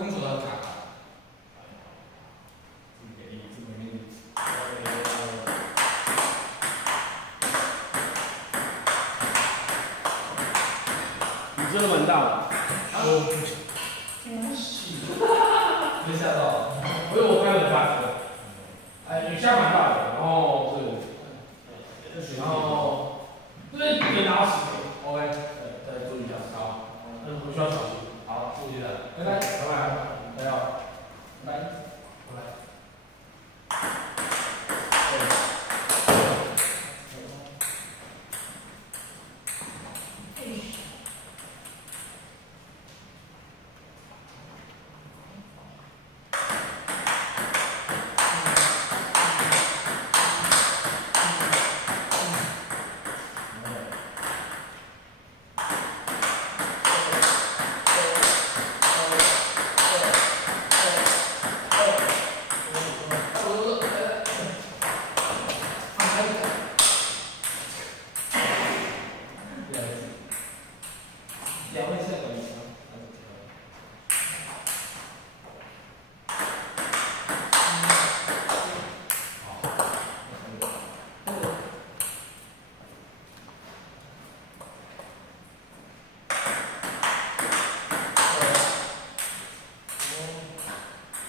攻守都很卡。你真的蛮大的。没吓到，因为我开很大车。雨下蛮大的，然后然后就是可以拿到10个 ，OK， 再注意一下。好，我需要小心。好，注意了，拜拜，拜拜，加油，拜拜。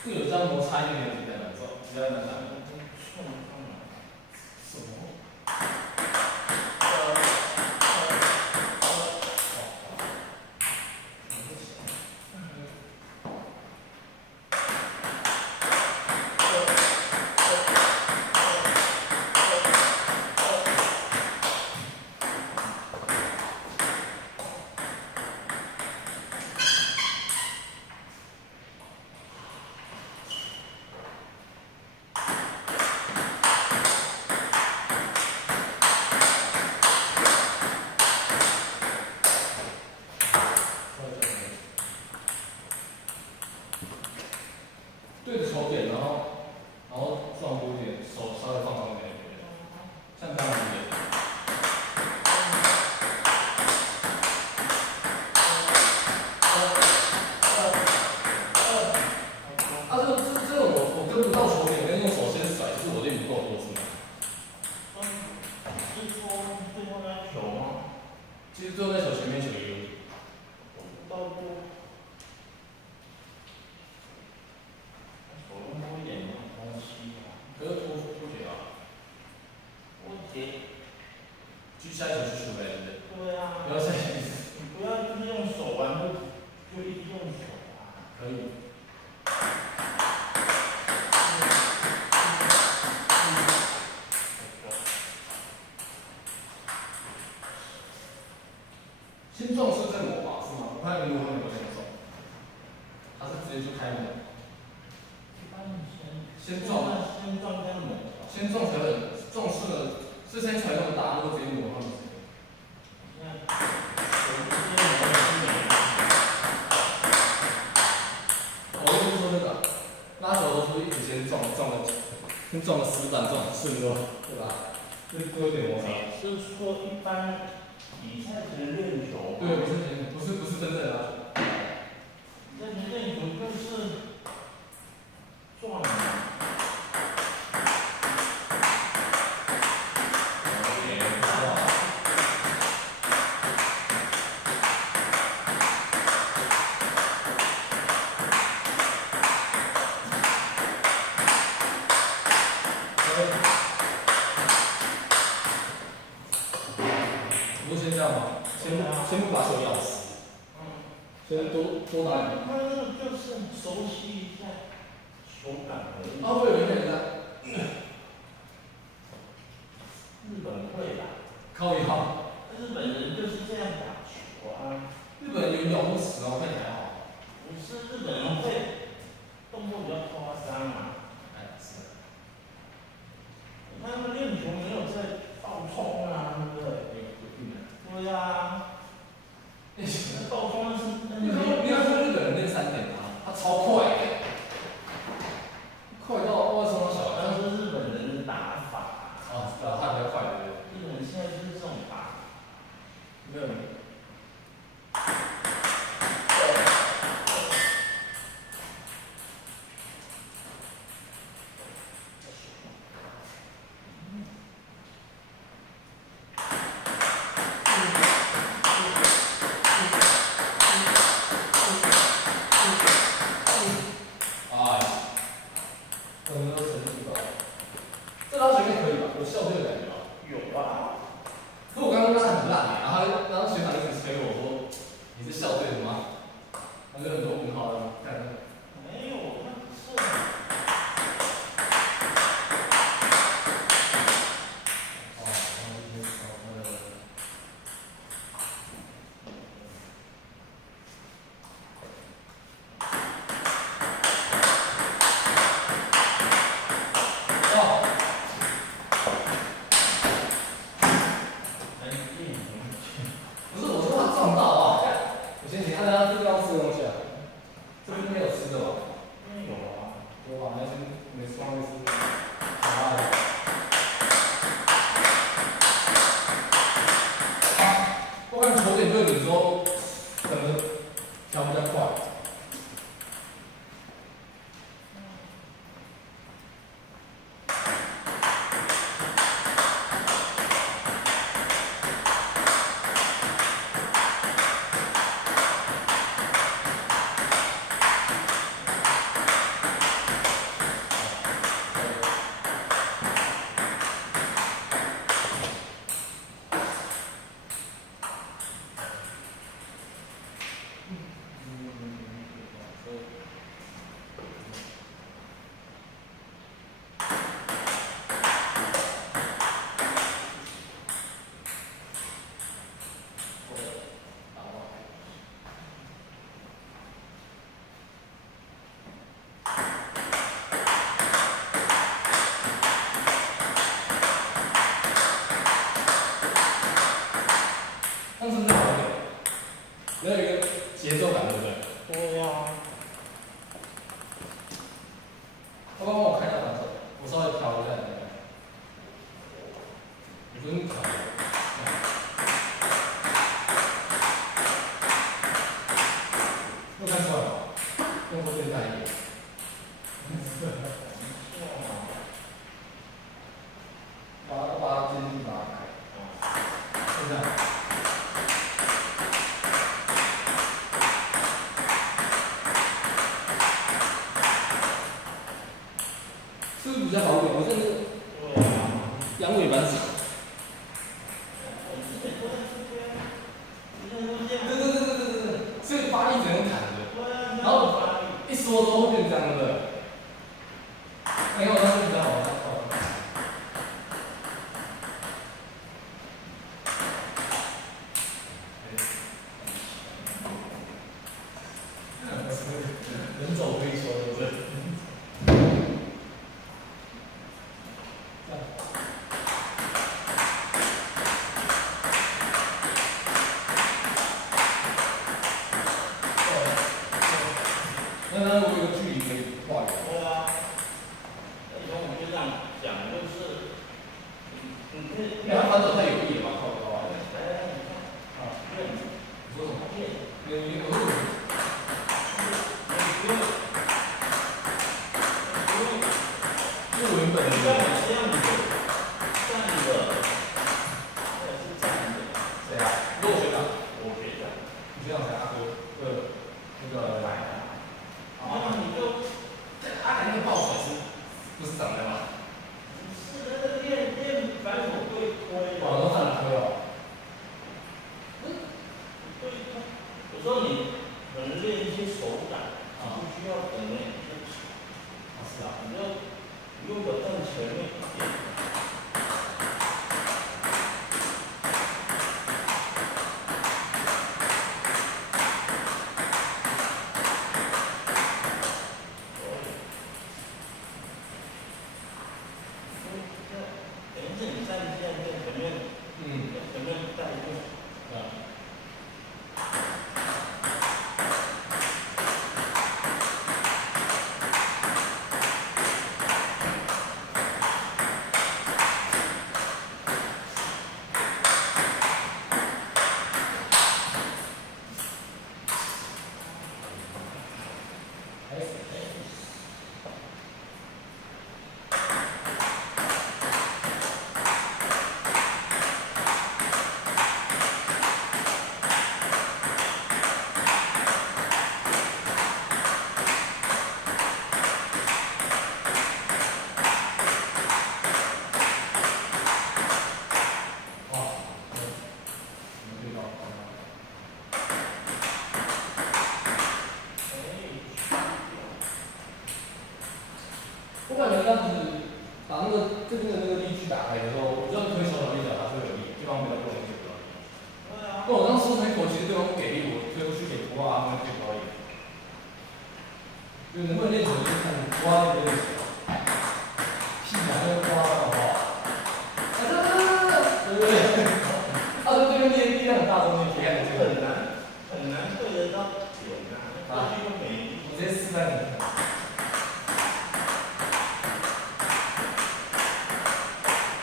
这有张摩擦一点点比较难做，比较难打。什么？对着球点，然后撞多一点，手稍微放松一点，像这样子点。这种我跟不到球点，跟用手先甩，就是我练不够多次。是说最后那球吗？其实最后那球前面球也有。我不知道多。手用多一点没有东西啊。可是脱节啊。脱节。去下一球去球呗，对不对？对啊。不要下一你不要就是用手玩就一直用手啊。可以。先撞是在磨吧，是吗？我看你如果没有先撞，他是直接就开门。一般先撞再磨。先撞才会撞顺了，是先踩那么大，如果直接磨的话，我就是说那个拉球都是一直先撞了死板，撞顺了，对吧？会有点摩擦。是说一般比赛前练球。对，不是真正的拉球。比赛前练球就是撞。不先这样吗？先不把手咬死，先多打一点。他那个就是熟悉一下球感而已。会有一点在。日本会啦。靠一号。日本人就是这样打球啊。日本人有咬过死哦，看起来好。不是日本人会动作比较夸张嘛。是。你看他们练球没有在倒冲啊，对不对？对呀。那倒冲是。你看说日本人练3点啊，他超快的，快到不知道从哪小。但是日本人的打法。知道他比较快，对不对？日本人现在就是这种打法。没有。好的，看。没有，那只是。哦，然后一些那个。哦。不是，我说他撞到啊！我先看他这个要吃东西啊，这边没有吃的吧？没有啊。有啊，那是没吃，没吃。啊。我看球点对你说，可能调比较快。但是那好一点，没有一个节奏感，对不对？对呀。要不然帮我看一下反手，我稍微调一下那个。我觉得你调。又看出来了，动作变大一点。把它接近把它开，就这样。是不是比较好一点？我这个阳痿板手。对，所以发力只能砍着，然后一缩之后会变这样的。你看我这比较好。人走可以说，对不对？那它有一个距离可以画一个。对啊。以前我们就这样讲，就是你可以。他反手太有力了吧？靠高啊！来，你看。啊，练。你说什么？练。你不用。就原本的。这样子，站着，或者是站着。谁啊？是我学长。我学长。你学长谁？阿哥。对。那个来。啊，你就。阿凯那个抱手不是长的吗？是那个练反手对推的。哦，都反推哦。对推，有时候你可能练一些手感，不需要可能一些。是啊。你就如果站前面一点。等于是你站线在前面，前面带一个。不然人家不是把那个这边的那个力矩打开的时候，我这样推手脚力脚它是会有力，对方比较不容易接不到力。那我刚说成一口，其实对方不给力，我推过去给不啊，他们接不到力。就能不能练球就看刮那个练球。屁股那个刮好不好？啊对不对？啊对面力量很大，中间铁杆这个很难对得到点啊，过去又没力。我直接示范你看。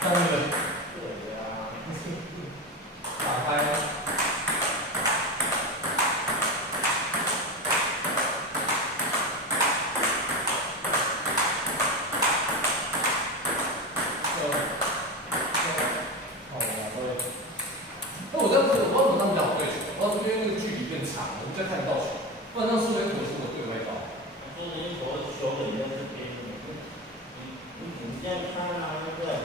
看那个。对呀。打开。那我这样子，我不知道怎么样比较好对球，我要这边那个距离变长，我比较看得到球，不然这样输人口是我对外高。输人口球给人家这边，你这样看啊，对不对？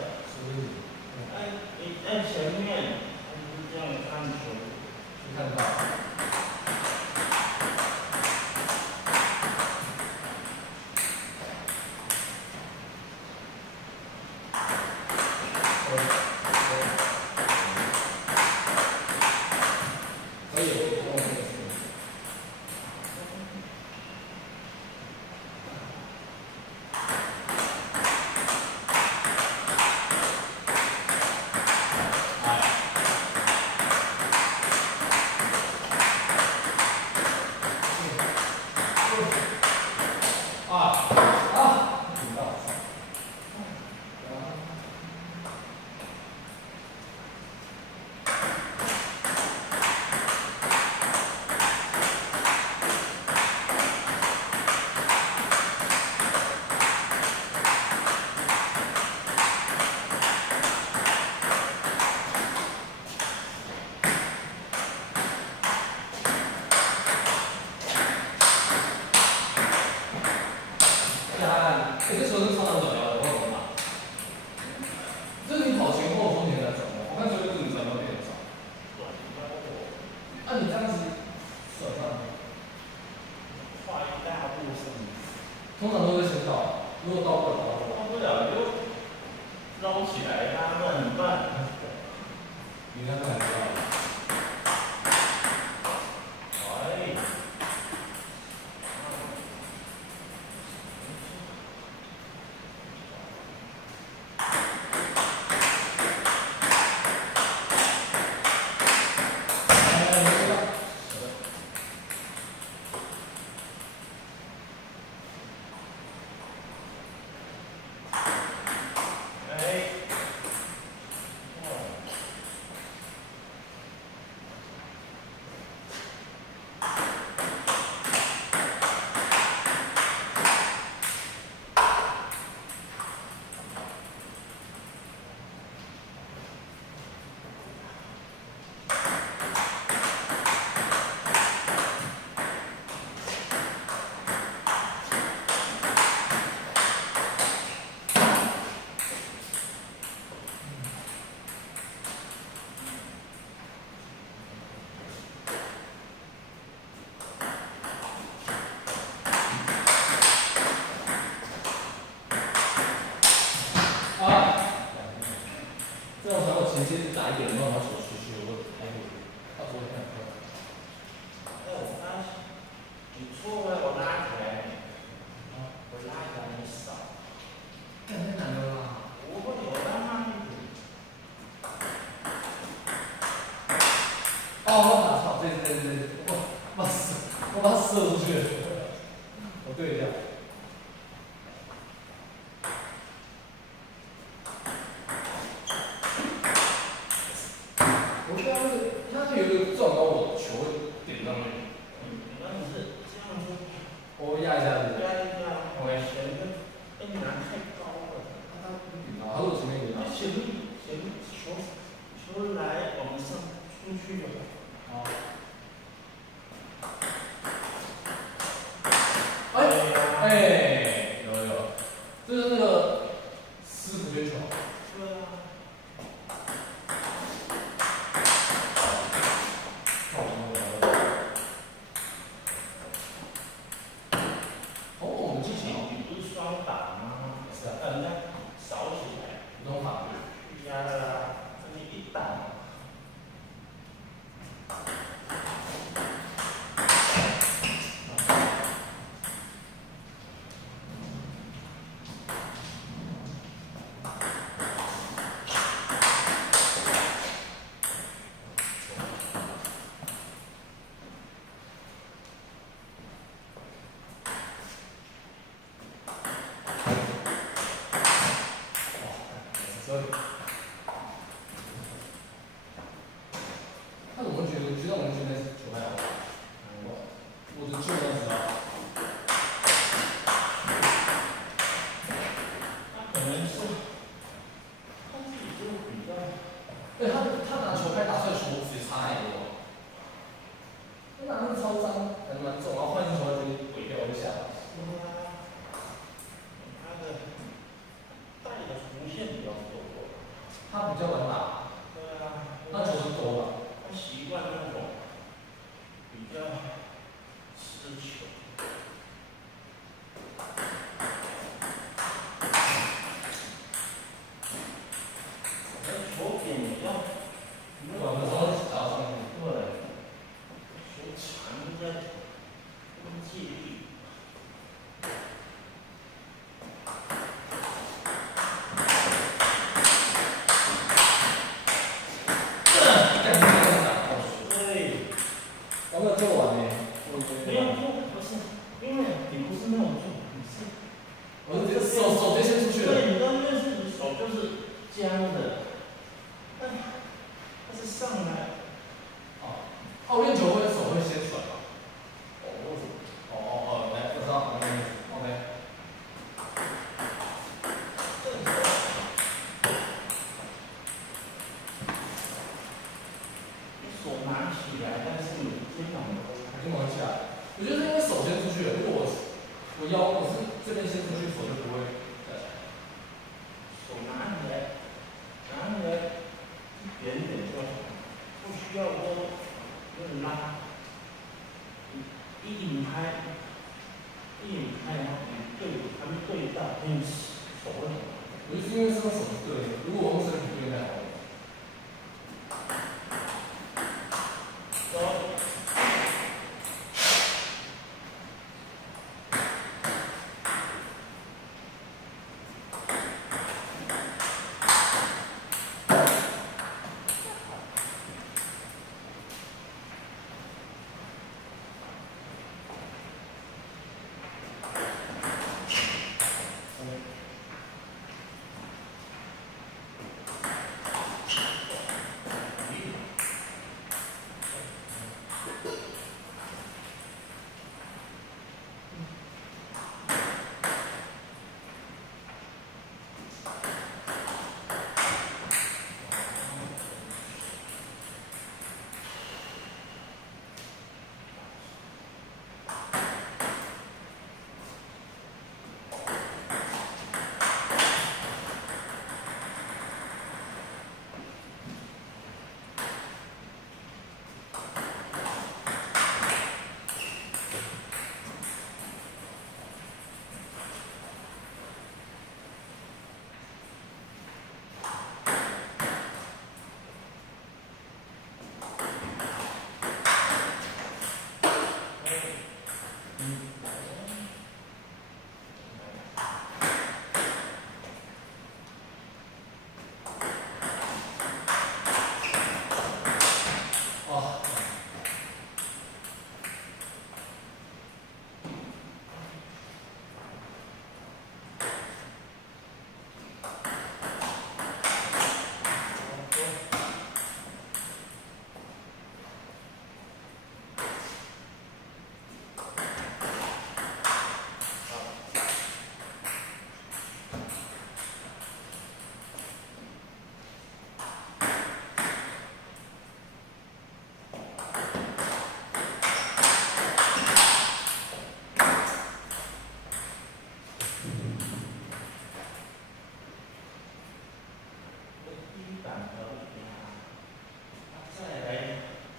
你在前面，你这样看球，就看得到。可以，我这个是。这球是超难转腰的，我怎么打？就是你跑前后的时候你很难转腰，我看球就是你转腰变很少。啊，你这样子手上，跨一大步是你。通常都会先到，如果到不了，到不了就捞起来拉乱一半。你看看知道了。哎。这样才我前期打一点，让他手出去，我开过去，到时候看。我发现你错了，我拉起来，我拉起来你少。太难了吧？我会有拉慢一点。哦，我打错，对，我把它射出去了，我对一下。我觉得它有一个撞到我球点上面。那你是这样子。我压一下子。压一下，我嫌你拿太高了。他如果前面有点大。前面球来往上出去就好。哎，有，这是那个师傅追求。对啊。手直接伸出去了。对，你都认识你手就是僵的，它是上来。哦，练球会手会先甩嘛？来，我知道，那个意思。OK。你手拿起来，但是你肩膀起来。我觉得是因为手先出去了，如果我腰我是这边先出去，手就不会下来。手拿起来一点点就好，不需要说拉。一引开，然后还没对到，用手会好。我就是因为是用手对，如果我用身体对太好了。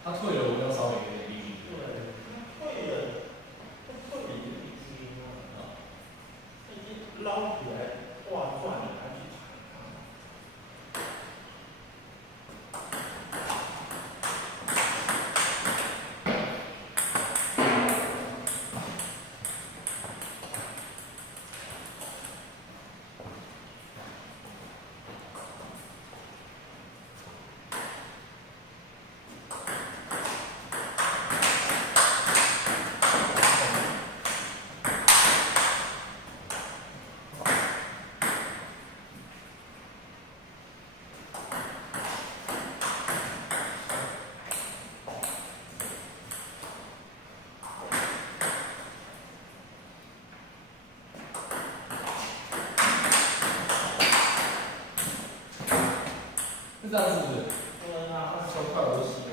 他退了，我要稍微有点力气。对，他退了，你就必须捞起来挂转了，还去踩是这样是不是？对啊，他手快我就吸了。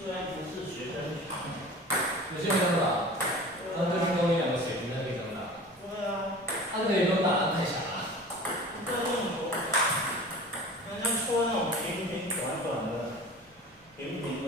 虽然不是学生有些人这样打，但对面跟你两个水平的可以这样打。对啊，他那个也不用打，太强了。这种人家说那种平平短短的，平平的。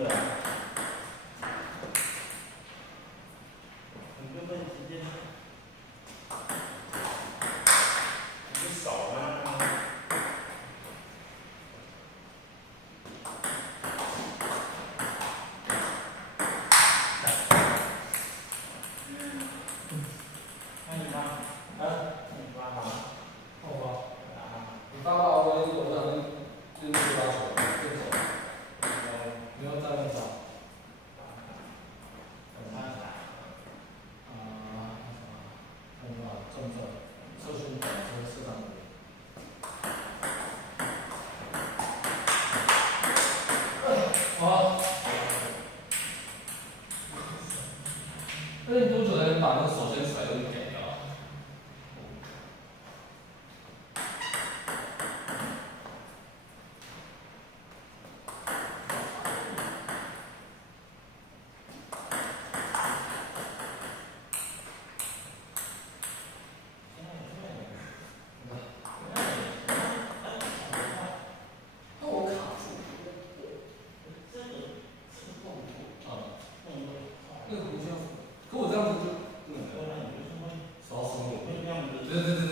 对。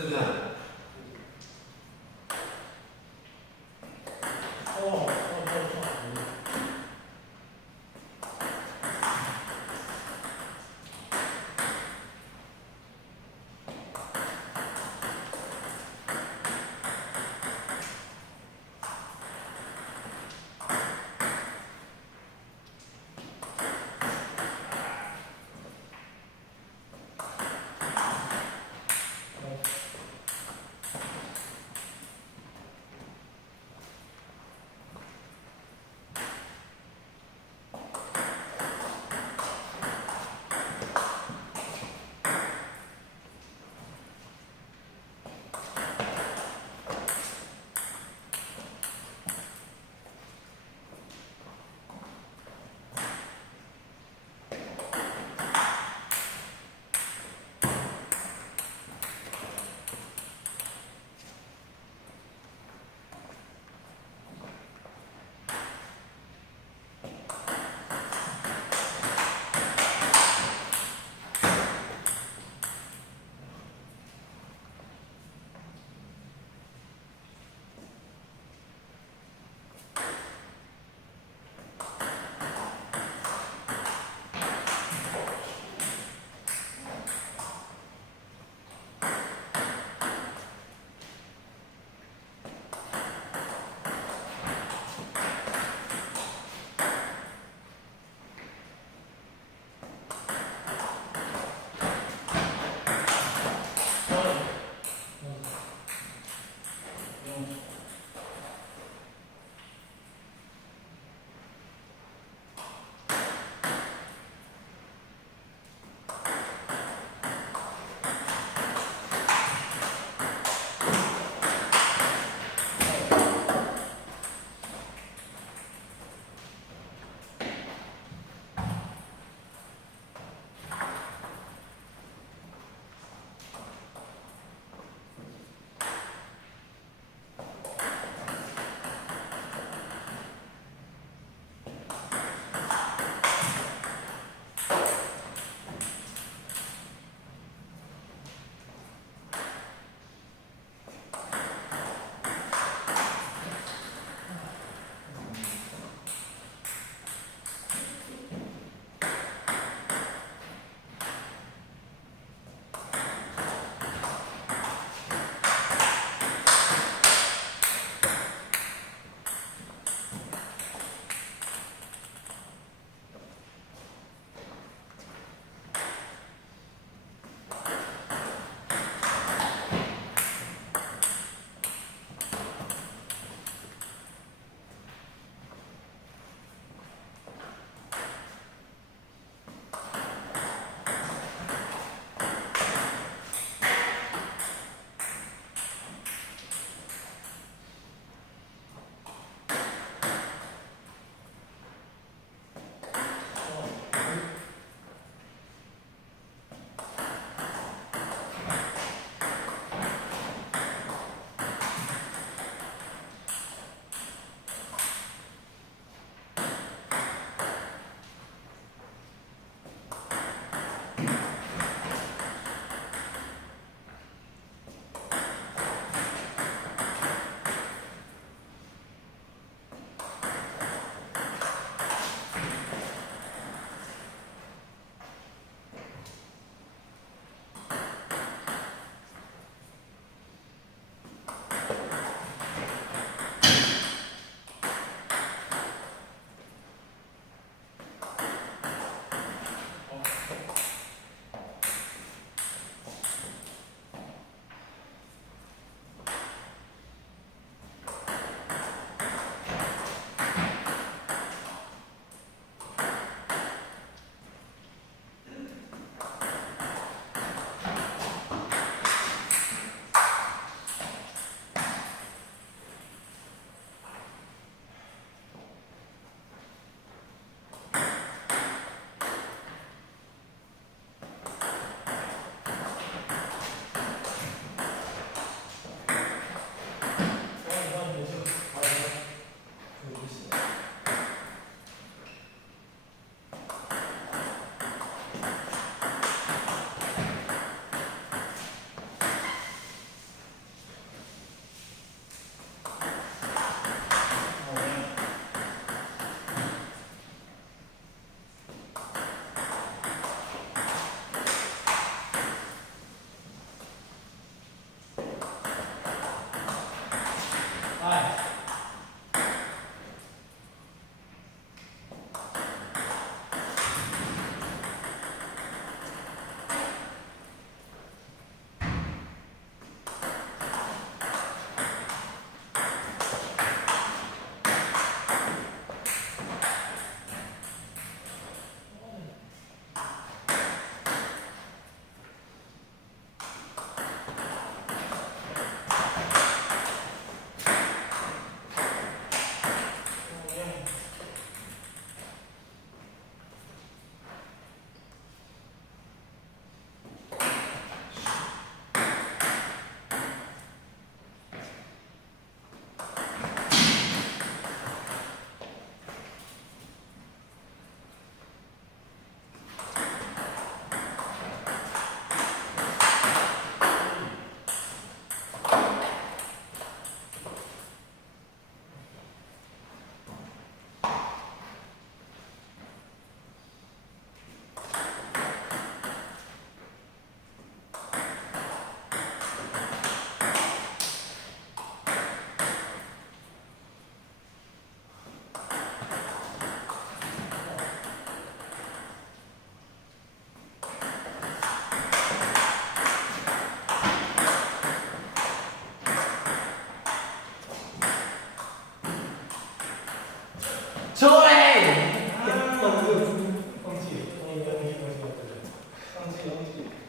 这个东西。